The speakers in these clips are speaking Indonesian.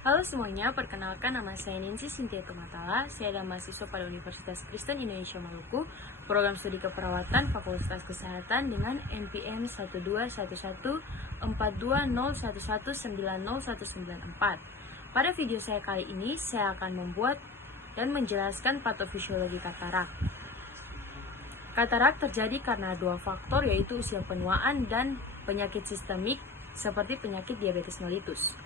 Halo semuanya, perkenalkan nama saya Ninsi Sintia Tumatala. Saya adalah mahasiswa pada Universitas Kristen Indonesia Maluku, program studi keperawatan Fakultas Kesehatan dengan NPM 121142011190194. Pada video saya kali ini, saya akan membuat dan menjelaskan patofisiologi katarak. Katarak terjadi karena dua faktor, yaitu usia penuaan dan penyakit sistemik seperti penyakit diabetes mellitus.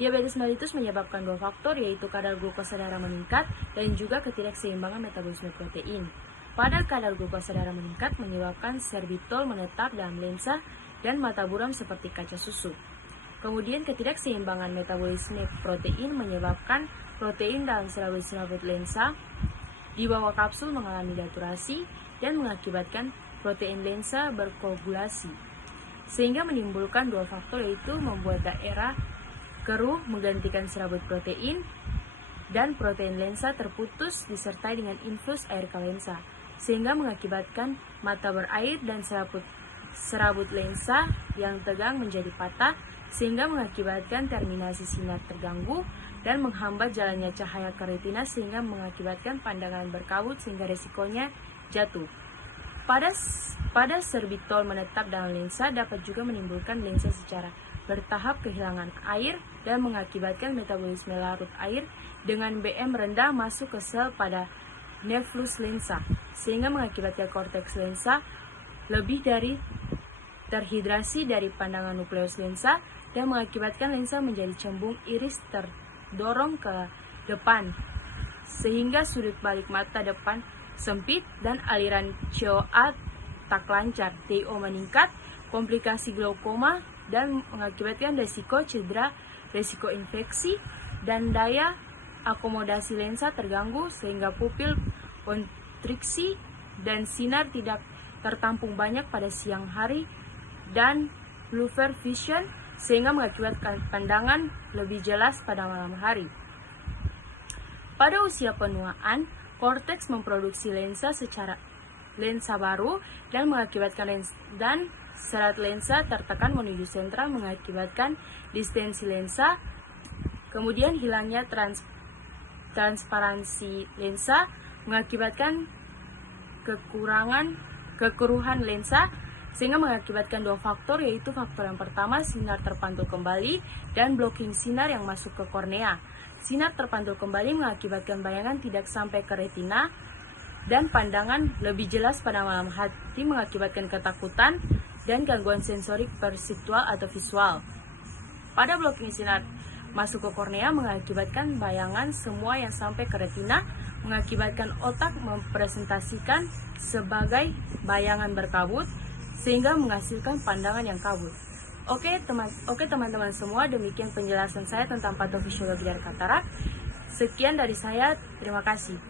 Diabetes mellitus menyebabkan dua faktor, yaitu kadar glukosa darah meningkat dan juga ketidakseimbangan metabolisme protein. Pada kadar glukosa darah meningkat menyebabkan sorbitol menetap dalam lensa dan mata buram seperti kaca susu. Kemudian ketidakseimbangan metabolisme protein menyebabkan protein dalam serabut-serabut lensa di bawah kapsul mengalami denaturasi dan mengakibatkan protein lensa berkoagulasi, sehingga menimbulkan dua faktor, yaitu membuat daerah keruh menggantikan serabut protein dan protein lensa terputus disertai dengan infus air ke lensa, sehingga mengakibatkan mata berair dan serabut lensa yang tegang menjadi patah, sehingga mengakibatkan terminasi sinar terganggu dan menghambat jalannya cahaya ke retina, sehingga mengakibatkan pandangan berkabut sehingga resikonya jatuh. Pada sorbitol menetap dalam lensa dapat juga menimbulkan lensa secara bertahap kehilangan air dan mengakibatkan metabolisme larut air dengan BM rendah masuk ke sel pada neflus lensa, sehingga mengakibatkan korteks lensa lebih dari terhidrasi dari pandangan nukleus lensa dan mengakibatkan lensa menjadi cembung iris terdorong ke depan, sehingga sudut balik mata depan sempit dan aliran COA tak lancar, DO meningkat, komplikasi glaukoma, dan mengakibatkan resiko cedera, resiko infeksi, dan daya akomodasi lensa terganggu sehingga pupil kontriksi dan sinar tidak tertampung banyak pada siang hari, dan blurred vision sehingga mengakibatkan pandangan lebih jelas pada malam hari. Pada usia penuaan, korteks memproduksi lensa baru dan mengakibatkan serat lensa tertekan menuju sentral, mengakibatkan distensi lensa, kemudian hilangnya transparansi lensa, mengakibatkan kekeruhan lensa, sehingga mengakibatkan dua faktor, yaitu faktor yang pertama sinar terpantul kembali dan blocking sinar yang masuk ke kornea. Sinar terpantul kembali mengakibatkan bayangan tidak sampai ke retina dan pandangan lebih jelas pada malam hari, mengakibatkan ketakutan dan gangguan sensorik perseptual atau visual. Pada blocking sinar masuk ke kornea mengakibatkan bayangan semua yang sampai ke retina, mengakibatkan otak mempresentasikan sebagai bayangan berkabut sehingga menghasilkan pandangan yang kabut. Oke teman-teman semua, demikian penjelasan saya tentang patofisiologi dari katarak. Sekian dari saya, terima kasih.